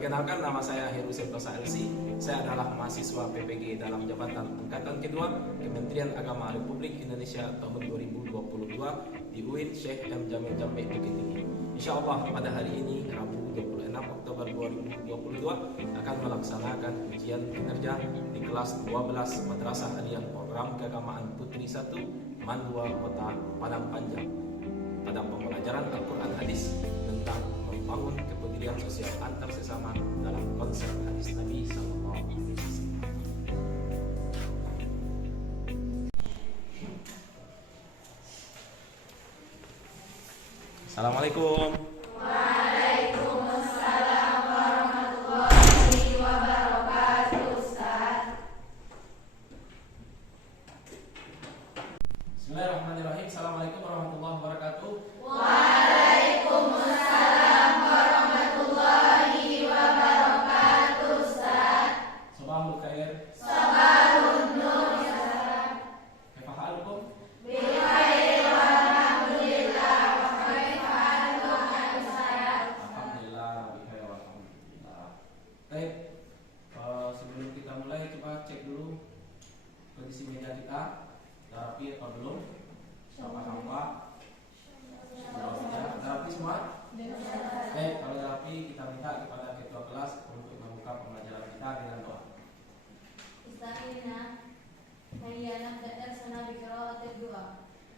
Perkenalkan, nama saya Heru Septosa LC. Saya adalah mahasiswa PPG dalam jabatan angkatan kedua Kementerian Agama Republik Indonesia tahun 2022 di UIN Syekh M. Jamil Jammeh Bukit Tinggi. Insya Allah pada hari ini, Rabu 26 Oktober 2022, akan melaksanakan ujian kinerja di kelas 12 Madrasah Aliyah Program Keagamaan Putri 1 Mandua Kota Padang Panjang pada pembelajaran Al-Quran Hadis tentang membangun kepedulian sosial antar sesama dalam konsep hadis Nabi Sallallahu Alaihi Wasallam. Assalamualaikum. Waalaikumsalam warahmatullahi wabarakatuh, Ustaz. Bismillahirrahmanirrahim. Assalamualaikum warahmatullahi wabarakatuh. Waalaikumsalam warahmatullahi wabarakatuh, Ustaz. Sabahul khair. Sabahun nur, Ustaz. Kaifa halukum? Bikhair walhamdulillah. Wa kaifa antum, Ustaz? Alhamdulillah, bikhair walhamdulillah. Baik, sebelum kita mulai coba cek dulu kondisi meja kita. Sudah rapi atau belum? Sampah-sampah sudah rapi semua? Baik, kalau sudah rapi kita minta kepada ketua kelas untuk membuka pembelajaran kita dengan doa. Istaqina hayya nabda'ir sana biqira'atil du'a.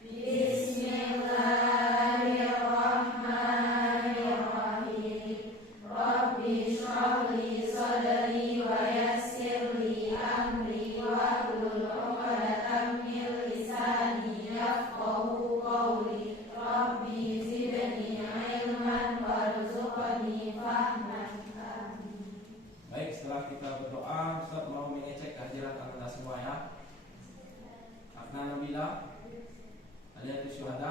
Bismillahirrahmanirrahim. Rabbi shrah li sadri wa yassir li amri wahlul 'uqdatam min lisani yafqahu qawli. Rabbi zidni ilman warzuqni fahman. Amin. Baik, setelah kita berdoa, Ustaz mau mengecek kehadiran anda semua ya. Adnan Nabila, Aliyatul Syuhada,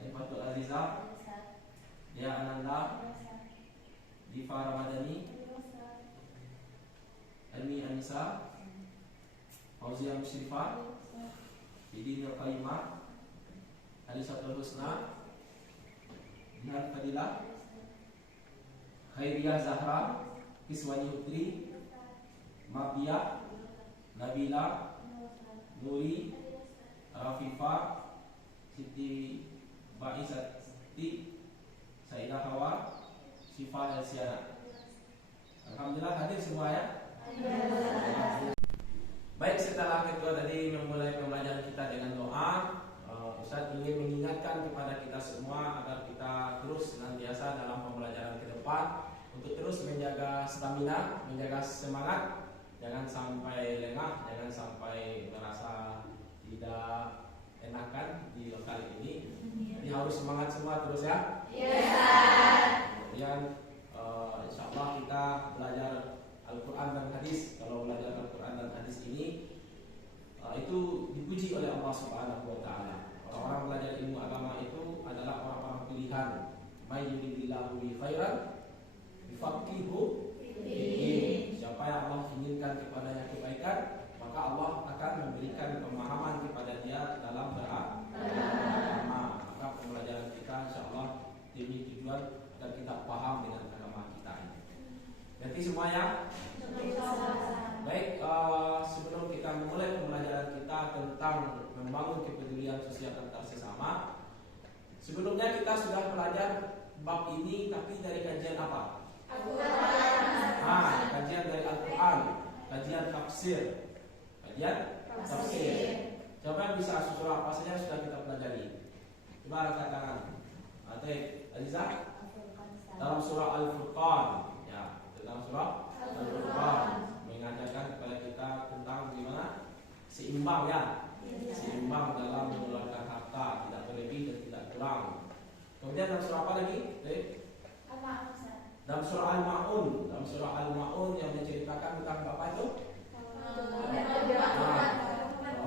Rifatul Aziza, Dia Ananda, Diva Ramadhani, Elmi Anissa, Fauzia Musyrifah, Idin Qayyimah, Alisatul Husna, Dihan Fadilah, Khairiyah Zahra, Kiswani Putri, Mabia, Nabila, Nuri, Rafifa, Siti Baisati, Saidah Hawa, Syifa dan Siana. Alhamdulillah hadir semua ya. Baik, setelah ketua tadi memulai pembelajaran kita dengan doa, Ustaz ingin mengingatkan kepada kita semua agar kita terus senantiasa dalam pembelajaran ke depan untuk terus menjaga stamina, menjaga semangat, jangan sampai lengah, jangan sampai merasa tidak enakan di lokal ini. Jadi harus semangat semua terus ya. Kemudian insya Allah kita belajar Al-Quran dan Hadis. Kalau belajar Al-Quran dan Hadis ini itu dipuji oleh Allah Subhanahu Wa Taala. Orang-orang belajar ilmu agama itu adalah orang-orang pilihan. May yuridillahu bi khairan yufaqihu fiddin. Siapa yang Allah inginkan kepadanya kebaikan, maka Allah akan memberikan pemahaman kepada dia dalam beragama. Maka pembelajaran kita insyaallah demi tujuan agar kita paham dengan agama kita ini. Jadi semuanya. Baik, sebelum kita memulai pembelajaran kita tentang membangun kepedulian sosial antar sesama, sebelumnya kita sudah belajar bab ini tapi dari kajian apa? Kajian dari Al-Quran, kajian tafsir. Siapa yang bisa surah apa saja sudah kita pelajari? Coba angkat tangan. Aliza, dalam surah Al-Furqan, ya, dalam surah Al-Furqan mengajarkan kepada kita tentang bagaimana seimbang ya, seimbang dalam mengeluarkan harta, tidak berlebih dan tidak kurang. Kemudian dalam surah apa lagi? Dalam surah Al-Ma'un yang menceritakan tentang apa itu?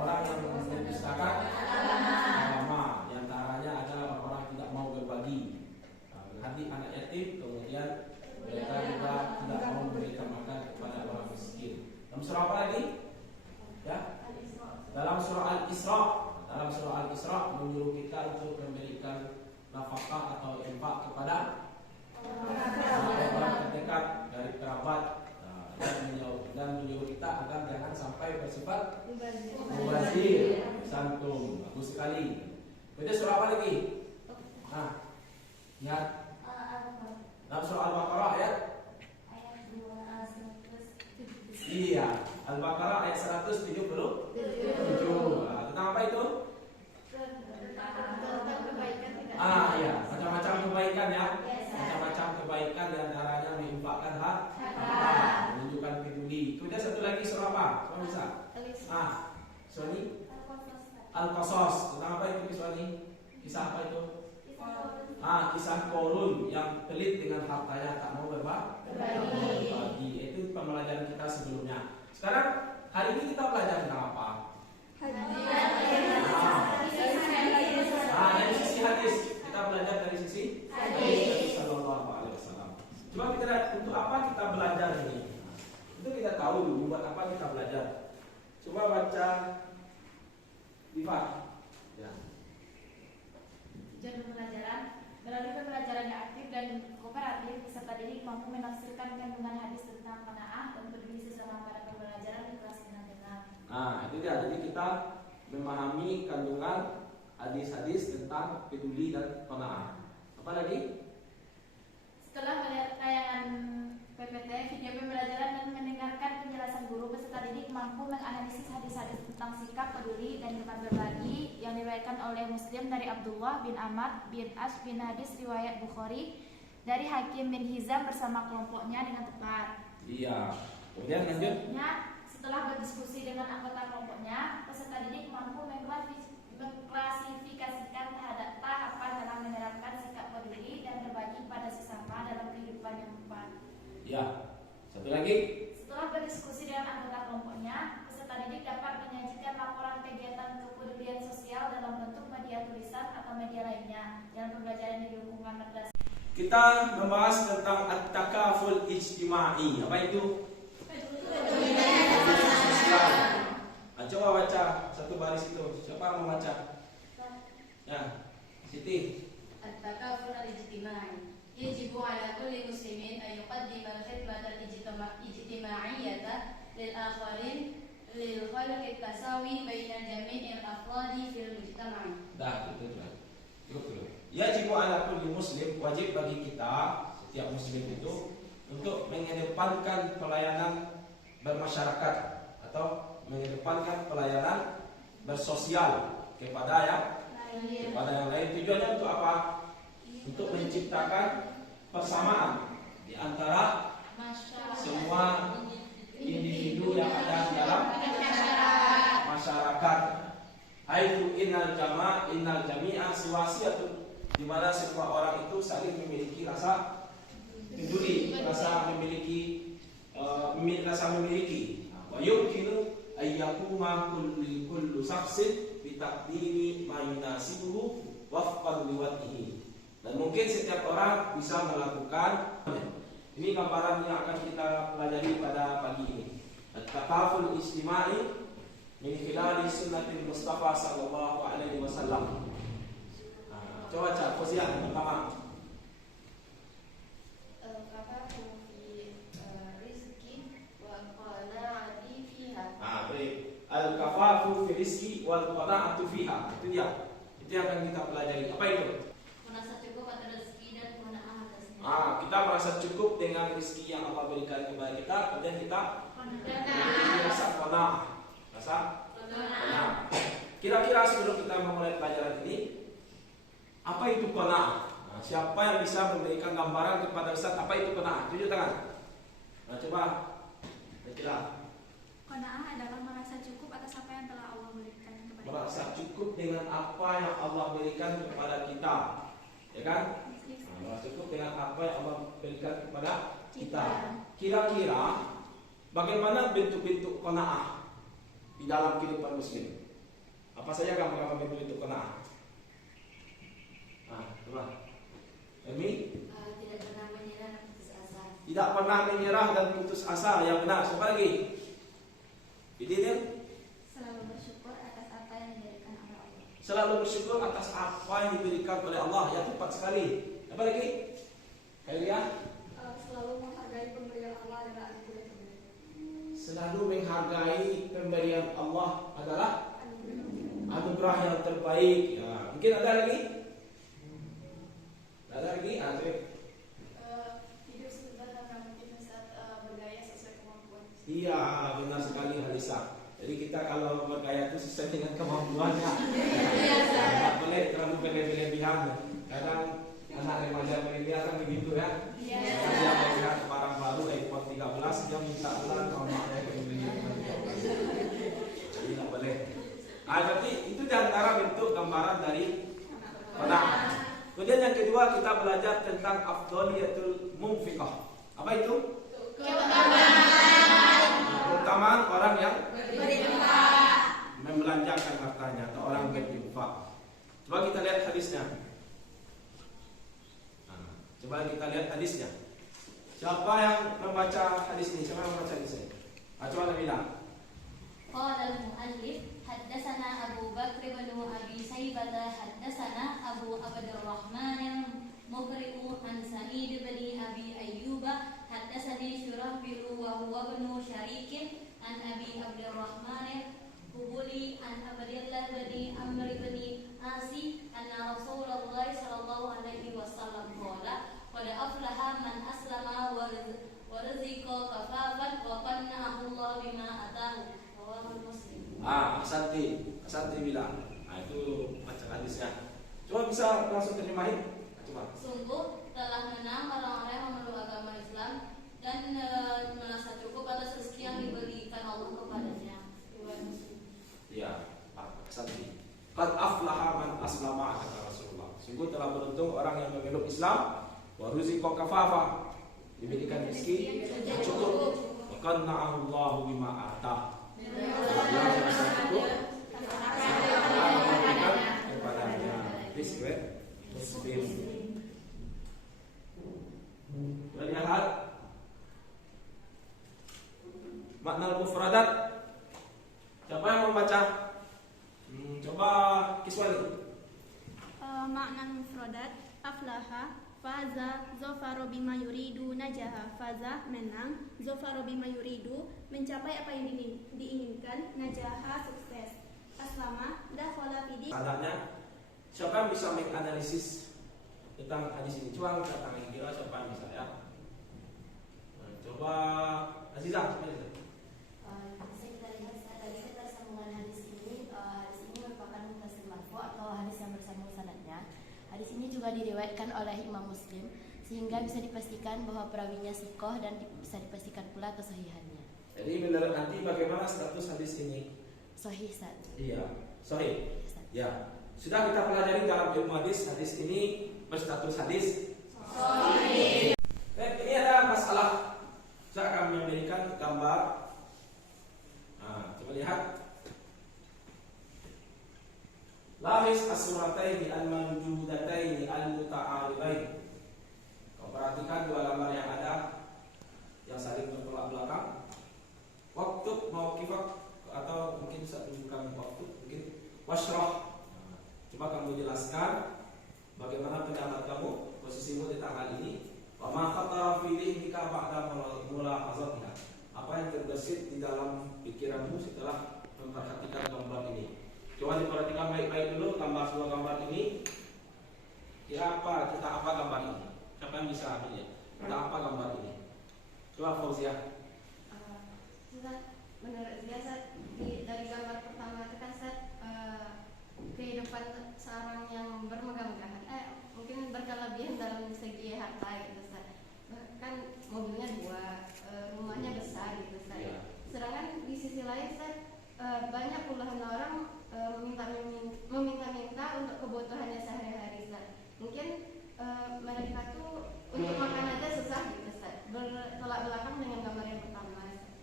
Orang yang mendustakan agama, diantaranya adalah orang-orang tidak mau berbagi, menghati anak yatim, kemudian mereka juga tidak mau memberikan makan kepada orang miskin. Dalam surah apa lagi? Ya, dalam surah Al-Isra menyuruh kita untuk memberikan nafkah atau infak kepada orang terdekat antum. Bagus sekali. Kemudian surah apa lagi? Nah, lihat. Dalam surah Al-Baqarah ayat? Iya, Al-Baqarah ayat 177. Tentang apa itu? Iya, macam-macam kebaikan ya. Macam-macam kebaikan di antaranya menginfakkan harta, menunjukkan peduli. Kemudian satu lagi surah apa? Surah bisa? Surah ini Al-Qasas. Tentang apa itu surah ini? Kisah apa itu? Kisah Korun yang pelit dengan hartanya, tak mau berbagi. Itu pembelajaran kita sebelumnya. Sekarang hari ini kita belajar tentang apa? Dari sisi hadis. Kita belajar dari sisi hadis Sallallahu Alaihi Wasallam. Coba kita lihat untuk apa kita belajar ini. Itu kita tahu dulu buat apa kita belajar. Coba baca Difat. Ya. Tujuan pembelajaran melalui pembelajaran yang aktif dan kooperatif, peserta didik mampu menafsirkan kandungan hadis tentang qanaah dan peduli sesama pada pembelajaran di kelas dengan. Itu dia. Jadi kita memahami kandungan hadis-hadis tentang peduli dan qanaah. Apa lagi? Setelah melihat tayangan PPT, video pembelajaran dan mendengarkan penjelasan guru, peserta didik mampu menganalisis hadis-hadis tentang sikap peduli dan gemar berbagi yang diriwayatkan oleh Muslim dari Abdullah bin Amr bin As bin hadis riwayat Bukhari dari Hakim bin Hizam bersama kelompoknya dengan tepat. Iya. Kemudian lanjut. Setelah berdiskusi dengan anggota kelompoknya, peserta didik mampu mengklasifikasikan tahapan dalam menerapkan sikap peduli dan berbagi pada sesama dalam kehidupan yang tepat. Ya. Satu lagi. Setelah berdiskusi dengan anggota kelompoknya, peserta didik dapat menyajikan laporan kegiatan kepedulian sosial dalam bentuk media tulisan atau media lainnya dalam pembelajaran di lingkungan madrasah. Kita membahas tentang at-takaful ijtimai. Apa itu? Sosial. Coba baca satu baris itu. Siapa yang mau baca? Ya, Siti. التكافل الاجتماعي يجب على كل مسلم أن يقدم الخدمة الاجتماعية للآخرين للخلق التساوي بين جميع الأفراد في المجتمع. Itu sudah. Cukup dulu. Yajibu ala kulli muslim, wajib bagi kita setiap muslim itu untuk mengedepankan pelayanan bermasyarakat atau mengedepankan pelayanan bersosial kepada yang lain. Tujuannya untuk apa? Untuk menciptakan persamaan di antara semua individu yang ada di dalam masyarakat. Haitsu innal jami'a siwasiyatun, di mana semua orang itu saling memiliki rasa peduli, rasa memiliki wa yumkinu ayyakuma kullu shakhsin bi taqdimi ma yunasibuhu wafqan liwatihi. Dan mungkin setiap orang bisa melakukan. Ini gambaran yang akan kita pelajari pada pagi ini. At-takaful ijtimai min khilali sunnatil Mustafa sallallahu alaihi wasallam. Coba cak Fauziah pertama. Al-kafafu fi rizqi wal qana'atu fiha. Itu dia. Itu yang akan kita pelajari. Apa itu? Merasa cukup atas rezeki dan qanaah atasnya. Kita merasa cukup dengan rezeki yang Allah berikan kepada kita, kemudian kita rasa qanaah. Rasa qanaah. Kira-kira sebelum kita memulai pelajaran ini, apa itu qanaah? Siapa yang bisa memberikan gambaran kepada Ustaz apa itu qanaah? Tunjuk tangan. Coba. Kira. Qanaah adalah merasa cukup atas apa yang telah Allah berikan kepada kita. Merasa cukup dengan apa yang Allah berikan kepada kita, ya kan? Merasa cukup dengan apa yang Allah berikan kepada kita. Kira-kira bagaimana bentuk-bentuk qanaah di dalam kehidupan muslim? Apa saja gambaran bentuk-bentuk qanaah? Coba. Emi? Tidak pernah menyerah dan putus asa. Tidak pernah menyerah dan putus asa. Yang benar. Siapa lagi? Ini Selalu bersyukur atas apa yang diberikan oleh Allah. Selalu bersyukur atas apa yang diberikan oleh Allah. Ya, tepat sekali. Apa lagi? Kailia? Selalu menghargai pemberian Allah adalah anugerah. Selalu menghargai pemberian Allah adalah anugerah yang terbaik. Ya, mungkin ada lagi? Ada lagi? Ada. Hidup sederhana mungkin saat bergaya sesuai kemampuan. Iya, benar sekali Halisa. Jadi kita kalau bergaya itu sesuai dengan kemampuannya. Tidak boleh terlalu berlebihan. Kadang anak remaja milenial kan begitu ya. Dia melihat barang baru iPhone 13, dia minta ulang mamanya ke beli iPhone 13. Jadi tidak boleh. Tapi itu diantara bentuk gambaran dari anak. Kemudian yang kedua kita belajar tentang afdhaliyatul munfiqah. Apa itu? Keutamaan orang yang membelanjakan hartanya atau orang berinfak. Coba kita lihat hadisnya. Coba kita lihat hadisnya. Siapa yang membaca hadis ini? Siapa yang membaca hadis ini? Coba bilang. Qala al-muallif haddatsana Abu Bakr bin Abi Saibah haddatsana Abu Abdurrahman Muqri'u an Sa'id bin Abi Ayyub haddatsani Syurahbil wa huwa bin Syariq an Abi Abdurrahman Hubuli an Abdillah bin Amr bin Asi anna Rasulullah sallallahu alaihi wasallam qala qad aflaha man aslama wa rizqa kafafan wa qanna'ahu Allah bima atahu. Asante bilang. Itu baca hadisnya. Coba bisa langsung terjemahin. Coba. Sungguh telah menang orang-orang yang memeluk agama Islam dan merasa cukup atas rezeki yang diberikan Allah kepadanya. Ya, asante. Qad aflaha man aslama kata Rasulullah. Sungguh telah beruntung orang yang memeluk Islam. Wa ruziqa kafafa. Diberikan rezeki yang cukup. Wa qanna'ahu Allah bima atah. Lihat makna al-mufradat. Siapa yang membaca? Coba Kiswali. Makna mufradat aflaha faza zafara bima yuridu najaha. Faza menang, zafara bima yuridu mencapai apa yang diinginkan, najaha sukses, aslama dakhala fi din. Adanya siapa yang bisa menganalisis tentang hadis ini? Coba angkat tangan kira siapa yang bisa ya? Coba Azizah, coba Azizah. Bisa kita lihat tadi kita sambungan hadis ini merupakan muttasil marfu atau hadis yang bersambung sanadnya. Hadis ini juga diriwayatkan oleh Imam Muslim sehingga bisa dipastikan bahwa perawinya sikoh dan bisa dipastikan pula kesahihannya. Jadi menurut nanti bagaimana status hadis ini? Sahih Ustaz. Iya, sahih. Ya, sudah kita pelajari dalam ilmu hadis. Hadis ini berstatus hadis sahih. Ini ada masalah. Saya akan memberikan gambar. Coba lihat. Lahis as-surataini al-mawjudataini al-muta'aribain. Kau perhatikan dua gambar yang ada yang saling bertolak belakang. Waktu mauqifak atau mungkin saya tunjukkan waktu mungkin wasyrah. Coba kamu jelaskan bagaimana pendapat kamu, posisimu di tanggal ini. Wa ma khatara fi dhihnika ba'da mulahazatiha. Apa yang terbesit di dalam pikiranmu setelah memperhatikan gambar ini? Coba diperhatikan baik-baik dulu dua gambar ini. Kira apa? Tentang apa gambar ini? Siapa yang bisa ambilnya? Tentang apa gambar ini? Coba Fauzia. Menurut dia dari gambar pertama itu kan kehidupan seorang yang bermegah-megahan, mungkin berkelebihan dalam segi harta gitu Ustaz. Kan mobilnya 2, rumahnya besar gitu Ustaz. Ya. Sedangkan di sisi lain Ustaz, banyak puluhan orang meminta-minta untuk kebutuhannya sehari-hari Ustaz. Mungkin mereka tuh untuk makan aja susah gitu Ustaz. Bertolak belakang dengan gambar yang pertama.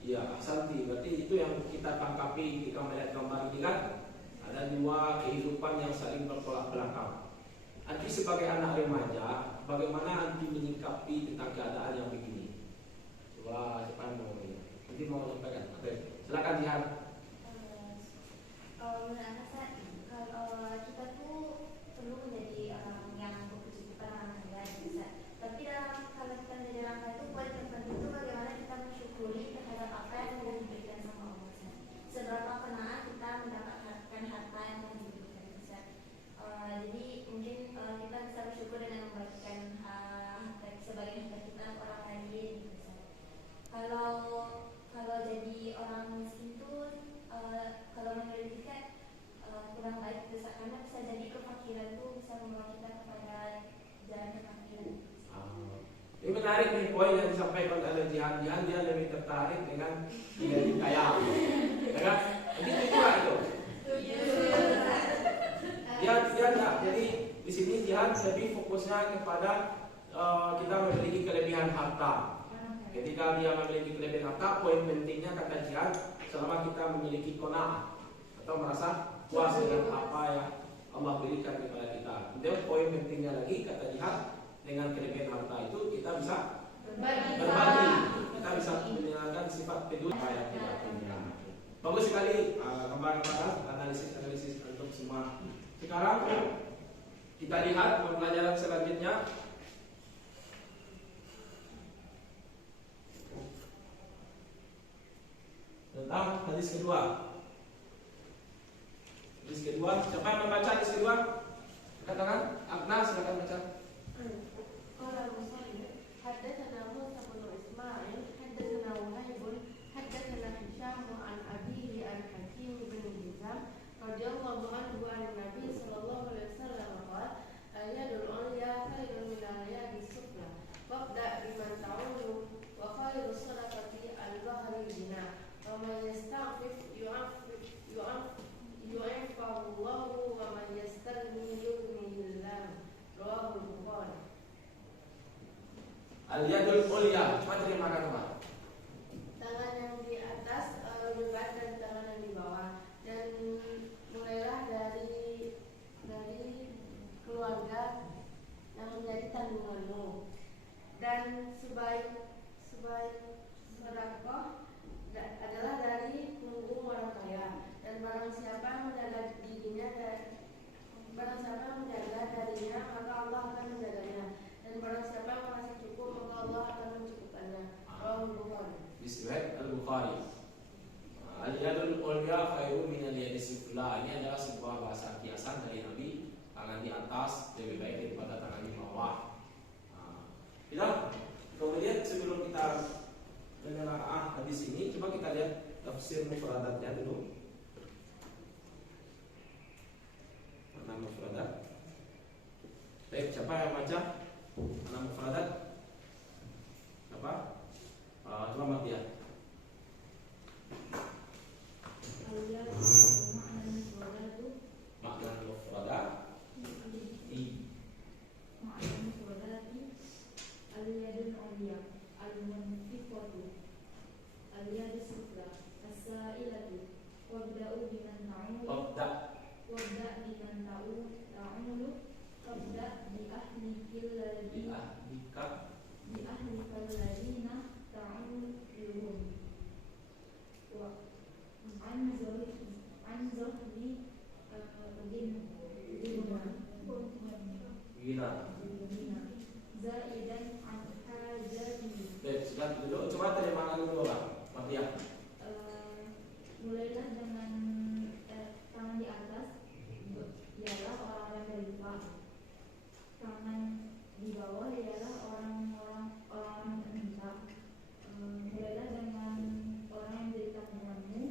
Iya, Santi. Berarti itu yang kita tangkapi ketika melihat gambar ini kan. Ada dua kehidupan yang saling bertolak belakang. Anti sebagai anak remaja, bagaimana anti menyikapi tentang keadaan yang begini? Coba siapa yang mau ini? Nanti mau sampaikan. Oke, silakan Jihan. Menurut saya kalau kita tuh perlu menjadi orang yang berkecukupan, orang kaya bisa. Tapi kalau kita menjadi orang kaya itu poin terpenting itu bagaimana kita mensyukuri terhadap apa yang sudah diberikan sama Allah. Seberapa kenaan kita mendapatkan harta yang menarik nih poin yang disampaikan oleh Jihan. Dia lebih tertarik dengan menjadi kaya. Ya kan? Begitu juga itu. Dia enggak. Jadi di sini Jihan lebih fokusnya kepada kita memiliki kelebihan harta. Ketika dia memiliki kelebihan harta, poin pentingnya kata Jihan, selama kita memiliki qanaah atau merasa puas dengan apa yang Allah berikan kepada kita. Itu poin pentingnya lagi kata Jihan, dengan kelebihan harta itu kita bisa berbagi. Kita bisa menjalankan sifat peduli yang kita punya. Bagus sekali kembang-kembang analisis untuk semua. Sekarang kita lihat pembelajaran selanjutnya. Tentang hadis kedua. Hadis kedua, siapa yang membaca hadis kedua? Katakan, Agna silakan baca. Qala al-musannif haddatsana Musa bin Ismail haddatsana Wahib haddatsana Hisham an abihi an Hakim bin Hizam radhiyallahu anhu an Nabi sallallahu alaihi wasallam qala ayadul ulya khairun min al-yadi sufla wabda biman ta'ulu wa khairu sadaqati al-bahri bina wa man yastaghfir yu'affahu Allahu wa man yastaghni yughnihi Allah. Rawahu Bukhari. Al-yadul ulya, coba terjemahkan teman. Tangan yang di atas lebih baik dari tangan yang di bawah, dan mulailah dari keluarga yang menjadi tanggunganmu, dan sebaik sedekah adalah dari punggung orang kaya, dan barang siapa menjaga dirinya darinya maka Allah akan menjaganya, dan barang siapa yang merasa cukup maka Allah akan mencukupkannya. Rawahu Bukhari. Disebut Al-Bukhari. Al-yadul ulya khairun min al-yadi sufla. Ini adalah sebuah bahasa kiasan dari Nabi. Tangan di atas lebih baik daripada tangan di bawah. Kemudian sebelum kita menelaah hadis ini, coba kita lihat tafsir mufradatnya dulu. Mana mufradat? Baik, siapa yang baca? Mana mufradat? Apa? Coba mati ya. Makna mufradat. Al-yadul ulya al-munfiqatu al-yadus sufla as-sa'ilatu wabda'u biman ta'ulu wabda' biman ta'ulu wabda' bi ahlikal ladina ta'uluhum wa an zahri Gina. zaidan an hajati. Baik, sudah dulu. Coba terjemahkan dulu lah, Matiya. Mulailah dengan tangan di atas ialah orang yang berlimpah, tangan di bawah ialah orang-orang yang minta. Mulailah dengan orang yang menjadi tanggunganmu,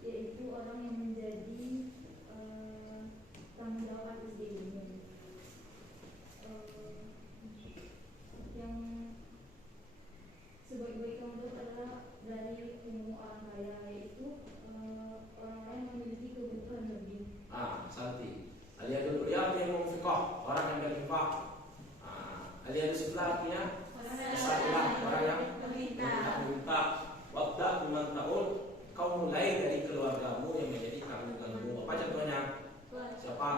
yaitu orang yang menjadi tanggung jawab atas dirimu, yang sebaik-baik kamu adalah dari umum orang kaya, yaitu orang-orang yang memiliki kebutuhan lebih. Santi. Al-yadul ulya yang munfiqah, orang yang berinfak. Al-yadus sufla artinya orang yang meminta. Wabda biman ta'ul, kau mulai dari keluargamu yang menjadi tanggunganmu. Apa contohnya? Siapa?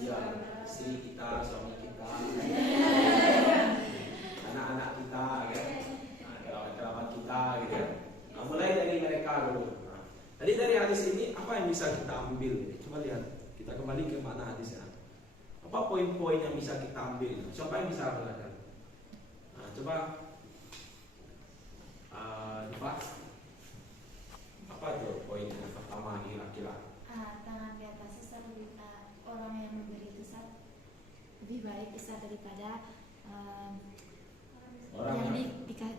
Iya, istri kita, suami kita, anak-anak kita, kerabat kita, gitu ya. Mulai dari mereka dulu. Tadi dari hadis ini apa yang bisa kita ambil? Coba lihat, kita kembali ke mana hadisnya. Apa poin-poin yang bisa kita ambil? Siapa yang bisa belajar? Coba apa tuh poin yang pertama kira-kira? Tangan di atas lebih orang yang memberi itu lebih baik daripada Orang yang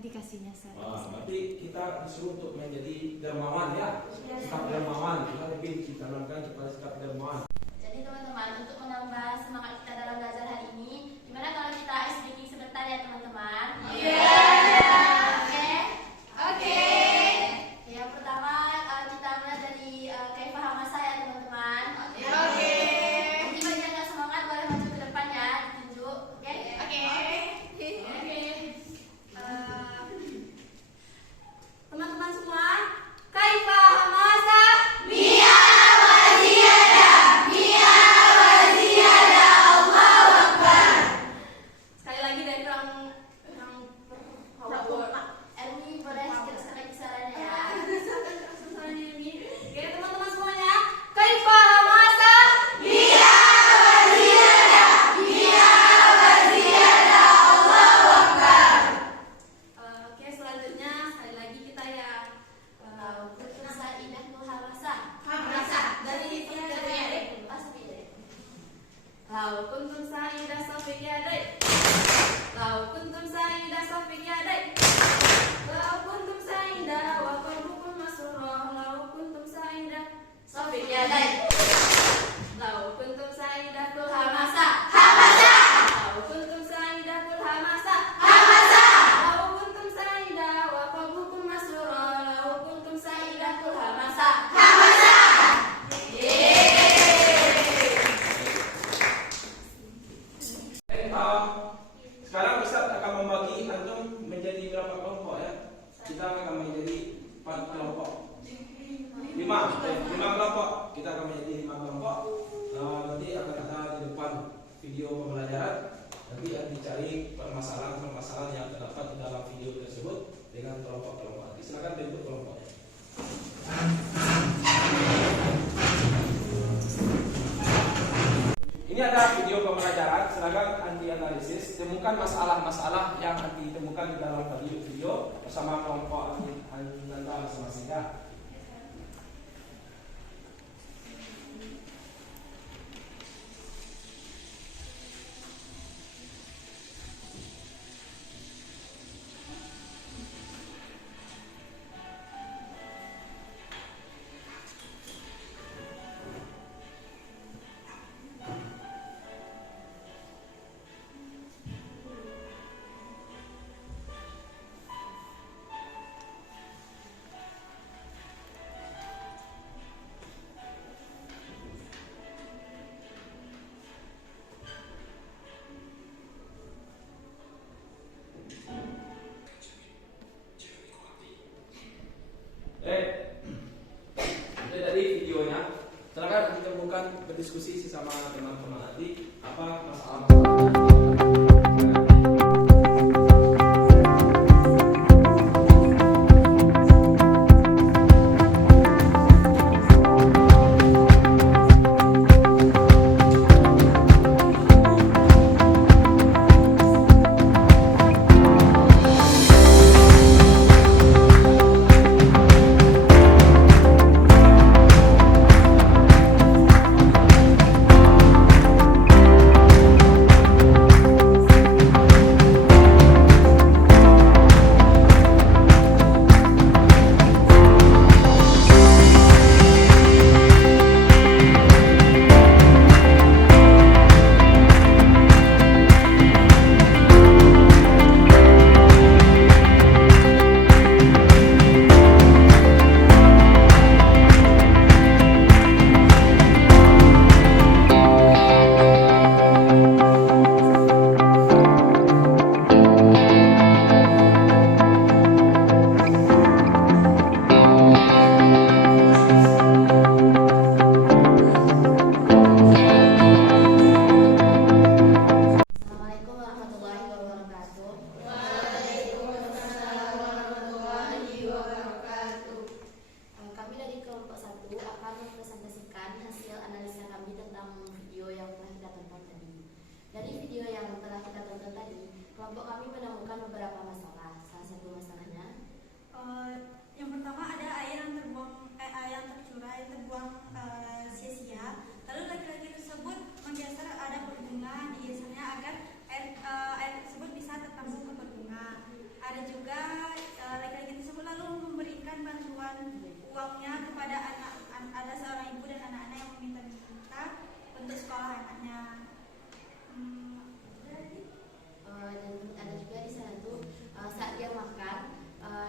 dikasihnya. Berarti kita disuruh untuk menjadi dermawan ya, sikap dermawan. Kita lebih ditanamkan kepada sikap dermawan. Jadi teman-teman, untuk menambah semangat kita dalam belajar sekarang Ustaz akan membagi antum menjadi berapa kelompok ya? Kita akan menjadi 4 kelompok. 5 kelompok. Kita akan menjadi 5 kelompok. Nanti akan ada di depan video pembelajaran. Nanti akan dicari permasalahan yang terdapat di dalam video tersebut dengan kelompok-kelompok. Nanti silakan bentuk kelompoknya. Ini ada video pembelajaran, silakan anti analisis, temukan masalah-masalah yang nanti ditemukan di dalam video bersama kelompok Anda masing-masing ya. Itu dari videonya. Silakan kita bukan berdiskusi sama teman-teman nanti apa masalah-masalahnya. Assalamualaikum warahmatullahi wabarakatuh. Waalaikumsalam warahmatullahi wabarakatuh. Kami dari kelompok 1 akan mempresentasikan hasil analisa kami tentang video yang telah kita tonton tadi. Dari video yang telah kita tonton tadi, kelompok kami menemukan beberapa masalah. Salah satu masalahnya, Yang pertama ada air yang terbuang sia-sia. Lalu laki-laki tersebut menggeser ada berbunga di gesernya agar air tersebut bisa tertampung ke berbunga. Ada juga laki-laki tersebut lalu memberikan bantuan uangnya kepada ada seorang ibu dan anak-anak yang meminta untuk sekolah anaknya. dan ada juga di sana tuh saat dia makan,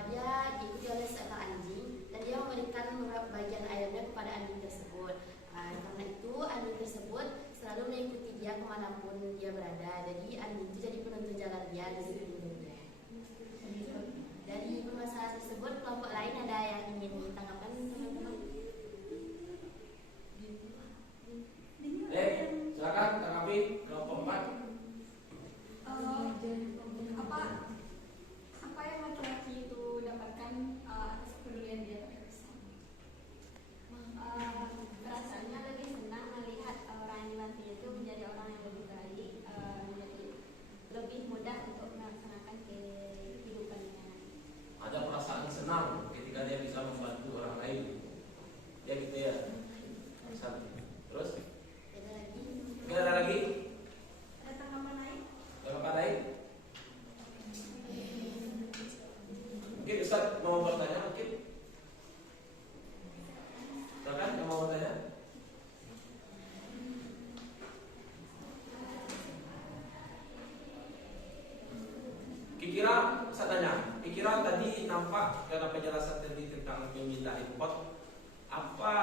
dia diikuti oleh seekor anjing dan dia memberikan bagian airnya kepada anjing tersebut. Karena itu anjing tersebut selalu mengikuti dia kemanapun dia berada. Jadi anjing itu jadi penuntun jalan dia di sekelilingnya. Dari permasalahan tersebut, kelompok lain ada yang ingin ditanggapan teman-teman? Silakan tanggapi kelompok 4. Apa yang laki-laki itu dapatkan atas kepedulian dia terhadap Islam? Rasanya lebih senang melihat orang yang dibantu itu menjadi orang yang lebih baik, menjadi lebih mudah untuk melaksanakan kehidupannya. Ada perasaan senang ketika dia bisa membantu orang lain. Ya gitu ya. Terus? Ada lagi? Ada tanggapan lain? Tanggapan lain? Mungkin Ustaz mau bertanya mungkin? Silakan yang mau bertanya. Kira-kira saya tanya, kira-kira tadi nampak karena penjelasan tadi tentang memindahin pot, apa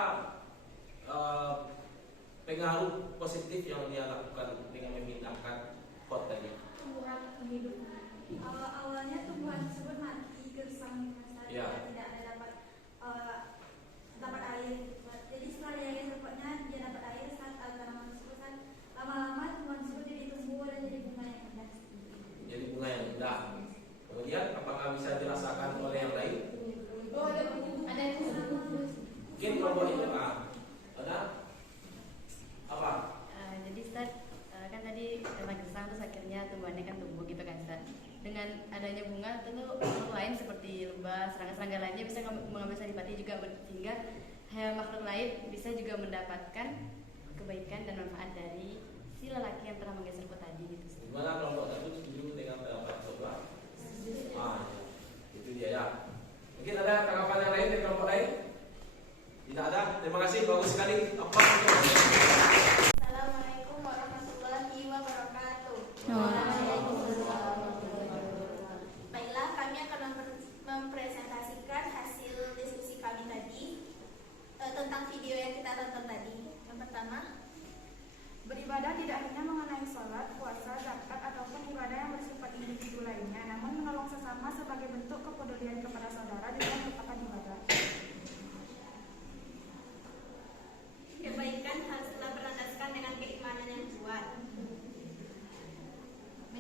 pengaruh positif yang dia lakukan dengan memindahkan pot tadi? Awalnya tumbuhan tersebut mati gersang saat Ya. tidak ada dapat air. Jadi setelah dia geser potnya dia dapat air saat tanaman tersebut lama-lama tumbuhan tersebut jadi tumbuh dan jadi bunga yang indah. Jadi bunga yang indah. Kemudian apakah bisa dirasakan oleh yang lain? Ada yang Mungkin kelompok itu ada apa? Jadi Ustaz, kan tadi karena gersang terus akhirnya tumbuhannya kan tumbuh gitu kan Ustaz. Dengan adanya bunga tentu makhluk lain seperti lebah, serangga-serangga lainnya bisa mengambil saripati juga, sehingga makhluk lain bisa juga mendapatkan kebaikan dan manfaat dari si lelaki yang telah menggeser pot tadi gitu Ustaz. Gimana kelompok tersebut setuju dengan pendapat Sobat? Ya. Itu dia ya. Mungkin ada tanggapan yang lain dari kelompok lain? Tidak ada. Terima kasih, bagus sekali. Apa? Assalamualaikum warahmatullahi wabarakatuh. Baiklah, kami akan mempresentasikan hasil diskusi kami tadi tentang video yang kita tonton tadi. Yang pertama, Beribadah tidak hanya mengenai sholat, puasa, zakat, ataupun ibadah yang bersifat individu lainnya, namun menolong sesama sebagai bentuk kepedulian kepada saudara juga merupakan ibadah. kebaikan haruslah berlandaskan dengan keimanan yang kuat.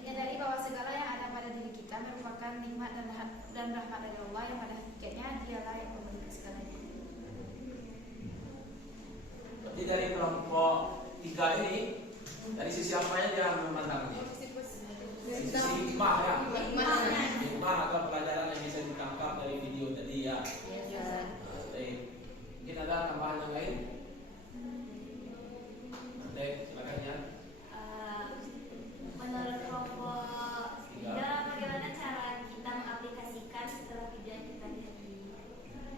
menyadari bahwa segala yang ada pada diri kita merupakan nikmat dan rahmat dari Allah yang pada hakikatnya dialah yang memberi segalanya. Berarti dari kelompok 3 ini, dari sisi apanya dia memandangnya? Sisi hikmah ya. Hikmah atau pelajaran yang bisa ditangkap dari video tadi ya. Baik. Mungkin ada tambahan yang lain? Silakan ya. Menurut kelompok 3, bagaimana cara kita mengaplikasikan setelah video yang kita lihat ini?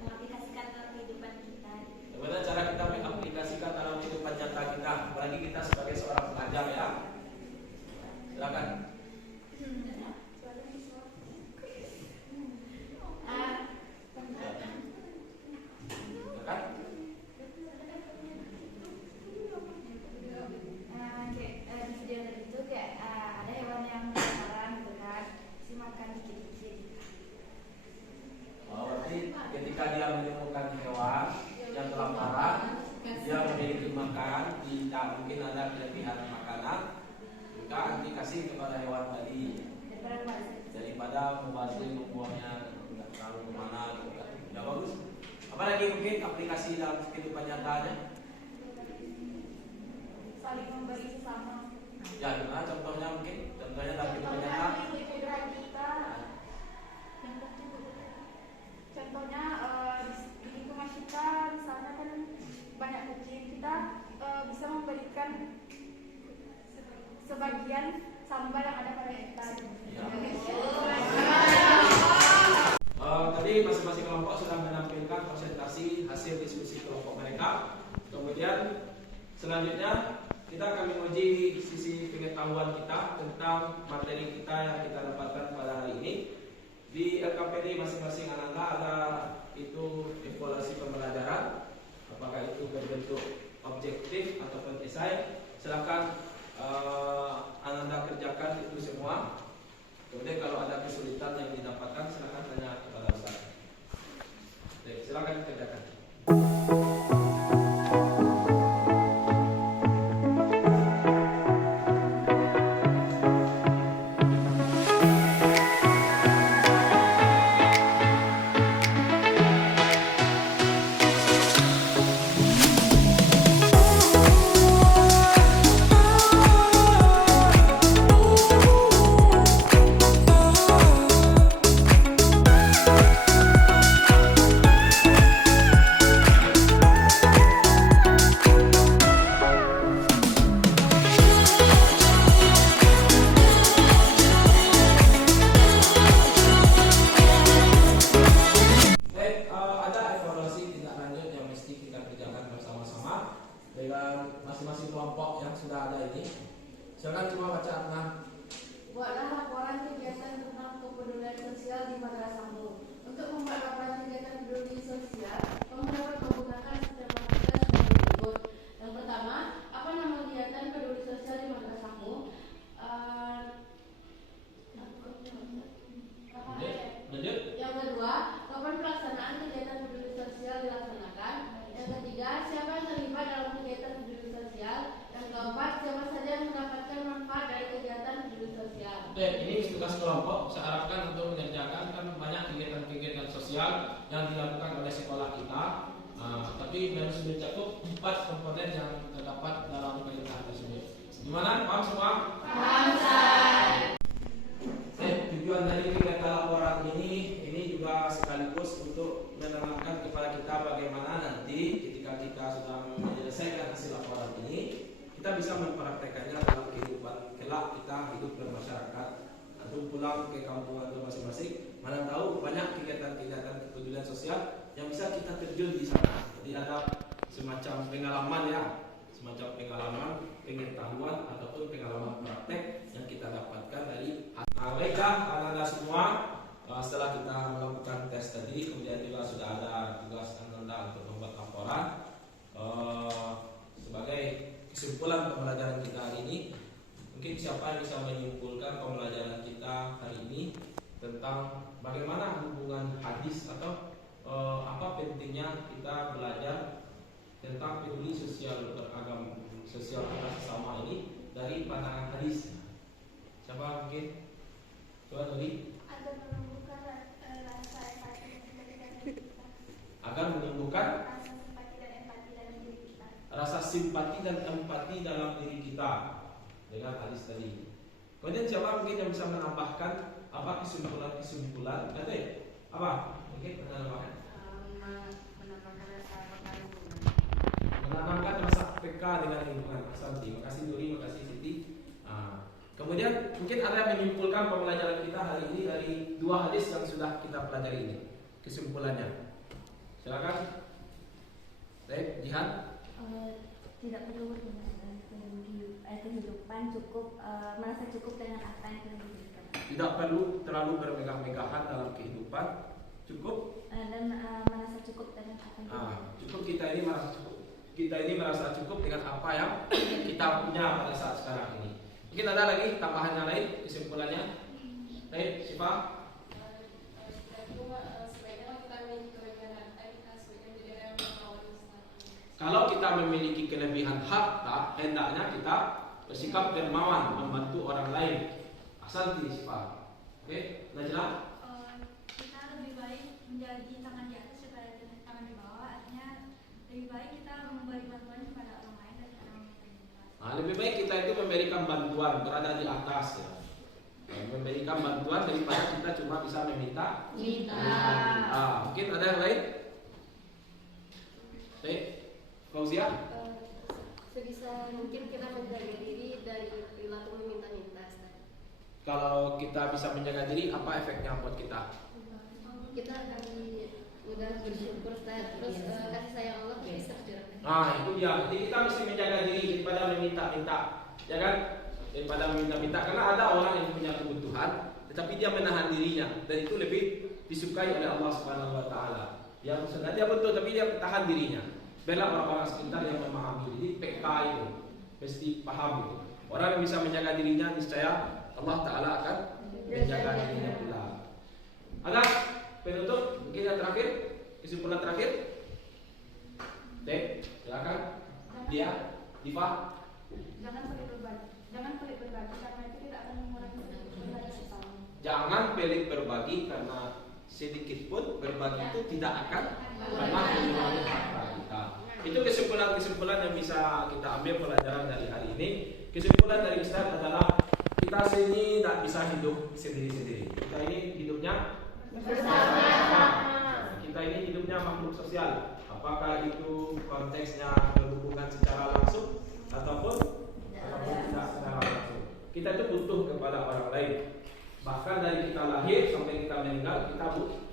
Mengaplikasikan dalam kehidupan kita. Bagaimana cara kita mengaplikasikan dalam kehidupan nyata kita, apalagi kita sebagai seorang pengajar ya. Silakan. Di video tadi itu kayak ada hewan yang penasaran gitu kan, si makan dikit-dikit. Berarti ketika dia menemukan hewan yang kelaparan, dia memiliki makan, tidak mungkin ada kelebihan makanan, maka dikasih kepada hewan tadi daripada membuangnya tidak terlalu kemana gitu kan. Tidak bagus. Apalagi mungkin aplikasi dalam kehidupan nyatanya. Saling memberi sesama. Ya, gimana contohnya mungkin? Contohnya dalam kehidupan nyata. Contohnya di lingkungan kita misalnya kan banyak kucing, kita bisa memberikan sebagian sambal yang ada pada kita. Ya. Tadi masing-masing kelompok sudah menampilkan presentasi hasil diskusi kelompok mereka. Kemudian selanjutnya kita akan menguji sisi pengetahuan kita tentang materi kita yang kita dapatkan pada hari ini. Di LKPD masing-masing Ananda ada itu evaluasi pembelajaran, apakah itu berbentuk objektif ataupun esai. Silakan Ananda kerjakan itu semua. Kemudian kalau ada kesulitan yang didapatkan silakan tanya kepada Ustaz. Baik, silakan kerjakan. Dengan masing-masing kelompok yang sudah ada ini, silakan cuma baca Atna. Buatlah laporan kegiatan tentang kepedulian sosial di madrasahmu. Untuk membuat laporan kegiatan peduli sosial, kamu dapat menggunakan sistematika sebagai berikut. Yang pertama, apa nama kegiatan peduli sosial di madrasahmu? Oke, ini tugas kelompok. Saya harapkan untuk mengerjakan kan banyak kegiatan-kegiatan sosial yang dilakukan oleh sekolah kita. Tapi harus mencakup 4 komponen yang terdapat dalam perintah tersebut. Gimana? Paham semua? Paham, Ustaz. Tujuan dari kegiatan laporan ini juga sekaligus untuk menenangkan kepada kita bagaimana nanti ketika kita sudah menyelesaikan hasil laporan ini, kita bisa mempraktekannya dalam kehidupan kelak kita hidup bermasyarakat atau pulang ke kampung atau masing-masing. Mana tahu banyak kegiatan-kegiatan kepedulian sosial yang bisa kita terjun di sana. Jadi ada semacam pengalaman ya, semacam pengalaman, pengetahuan ataupun pengalaman praktek yang kita dapatkan dari baiklah anak-anak semua. Setelah kita melakukan tes tadi, kemudian juga sudah ada tugas Anda untuk membuat laporan sebagai kesimpulan pembelajaran kita hari ini. Mungkin siapa yang bisa menyimpulkan pembelajaran kita hari ini tentang bagaimana hubungan hadis atau apa pentingnya kita belajar tentang peduli sosial beragama, sosial antar sesama ini dari pandangan hadis. Siapa mungkin? Coba tadi. Agar menumbuhkan rasa empati dan simpati dalam diri kita. Agar menumbuhkan Rasa simpati dan empati dalam diri kita. rasa simpati dan empati dalam diri kita dengan hadis tadi. Kemudian siapa mungkin yang bisa menambahkan apa kesimpulan-kesimpulan? Apa? Mungkin menambahkan. Menanamkan rasa PK dengan lingkungan. Terima kasih Duri, terima kasih Siti. Kemudian mungkin ada yang menyimpulkan pembelajaran kita hari ini dari 2 hadis yang sudah kita pelajari ini. Kesimpulannya. Silakan. Baik, Jihan. Tidak perlu kehidupan cukup merasa cukup dengan apa yang telah diberikan. Tidak perlu terlalu bermegah-megahan dalam kehidupan. Cukup Dan merasa cukup dengan apa yang diberikan. cukup kita ini merasa cukup. Kita ini merasa cukup dengan apa yang kita punya pada saat sekarang ini. Mungkin ada lagi tambahannya lain kesimpulannya. Baik, siapa? Kalau kita memiliki kelebihan harta, hendaknya kita bersikap dermawan membantu orang lain. Asal tidak sifat. Oke, Najla? Kita lebih baik menjadi tangan di atas daripada tangan di bawah. Artinya lebih baik kita memberi bantuan kepada orang lain daripada orang lain. Lebih baik kita itu memberikan bantuan, berada di atas ya. Memberikan bantuan daripada kita cuma bisa meminta. Mungkin ada yang lain? Baik, Fauzia? Sebisa mungkin kita menjaga diri dari perilaku meminta-minta. Kalau kita bisa menjaga diri, apa efeknya buat kita? Kita akan mudah bersyukur, terus kasih sayang Allah bisa tercurahkan. Itu dia. Jadi kita mesti menjaga diri daripada meminta-minta, ya kan? Daripada meminta-minta, karena ada orang yang punya kebutuhan, tetapi dia menahan dirinya, dan itu lebih disukai oleh Allah Subhanahu Wa Taala. Yang sebenarnya dia betul, tapi dia tahan dirinya. Biarlah orang-orang sekitar yang memahami. Jadi PK itu mesti paham itu. Orang yang bisa menjaga dirinya, niscaya Allah Taala akan menjaga dirinya pula. Ada penutup mungkin yang terakhir, kesimpulan terakhir. Silakan. Dia, Diva. Jangan pelit berbagi karena itu tidak akan mengurangi berbagi sesama. Jangan pelit berbagi karena sedikit pun berbagi itu tidak akan pernah mengurangi harta kita. Itu kesimpulan-kesimpulan yang bisa kita ambil pelajaran dari hari ini. Kesimpulan dari Ustaz adalah kita sini tidak bisa hidup sendiri-sendiri. Kita ini hidupnya bersama. Kita ini hidupnya makhluk sosial. Apakah itu konteksnya berhubungan secara langsung ataupun tidak secara langsung. Kita itu butuh kepada orang lain. Bahkan dari kita lahir sampai kita meninggal, kita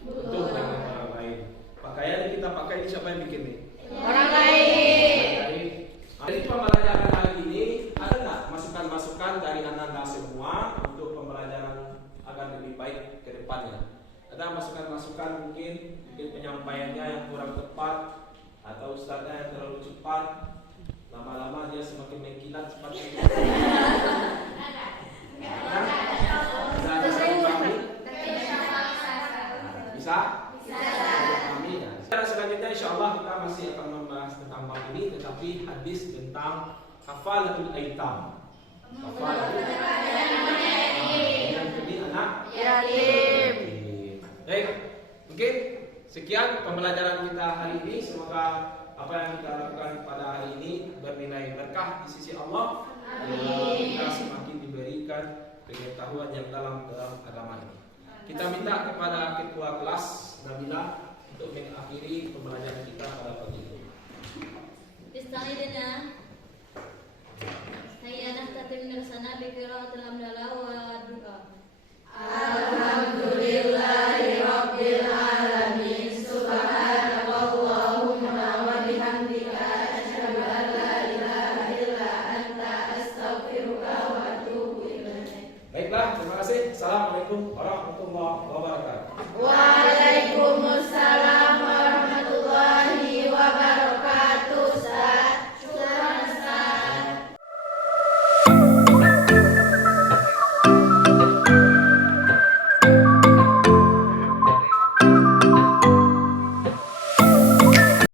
butuh dengan orang lain. Pakaian yang kita pakai ini siapa yang bikin nih? Orang lain. Jadi pembelajaran hari ini ada nggak masukan-masukan dari anda semua untuk pembelajaran agar lebih baik ke depannya? Ada masukan-masukan mungkin penyampaiannya yang kurang tepat atau ustaznya yang terlalu cepat, lama-lama dia semakin mengkilat cepat. Bisa? Selanjutnya insya Allah kita masih akan membahas tentang bab ini, tetapi hadis tentang kafalatul aitam. Kafalatul aitam. Hakim. Baik, mungkin sekian pembelajaran kita hari ini. Semoga apa yang kita lakukan pada hari ini bernilai berkah di sisi Allah. Kita semakin diberikan pengetahuan yang dalam agama ini. Kita minta kepada ketua kelas Nabila untuk mengakhiri pembelajaran kita pada pagi ini. Ista'idna Hayya nahtatim nirsana bi qiraatil hamdalah wa du'a. Alhamdulillahi Rabbil Alamin. Subhanallahumma wa bihamdika asyhadu an la ilaha illa anta astaghfiruka wa atubu ilaik. Baiklah, terima kasih. Assalamualaikum warahmatullahi wabarakatuh. Waalaikumsalam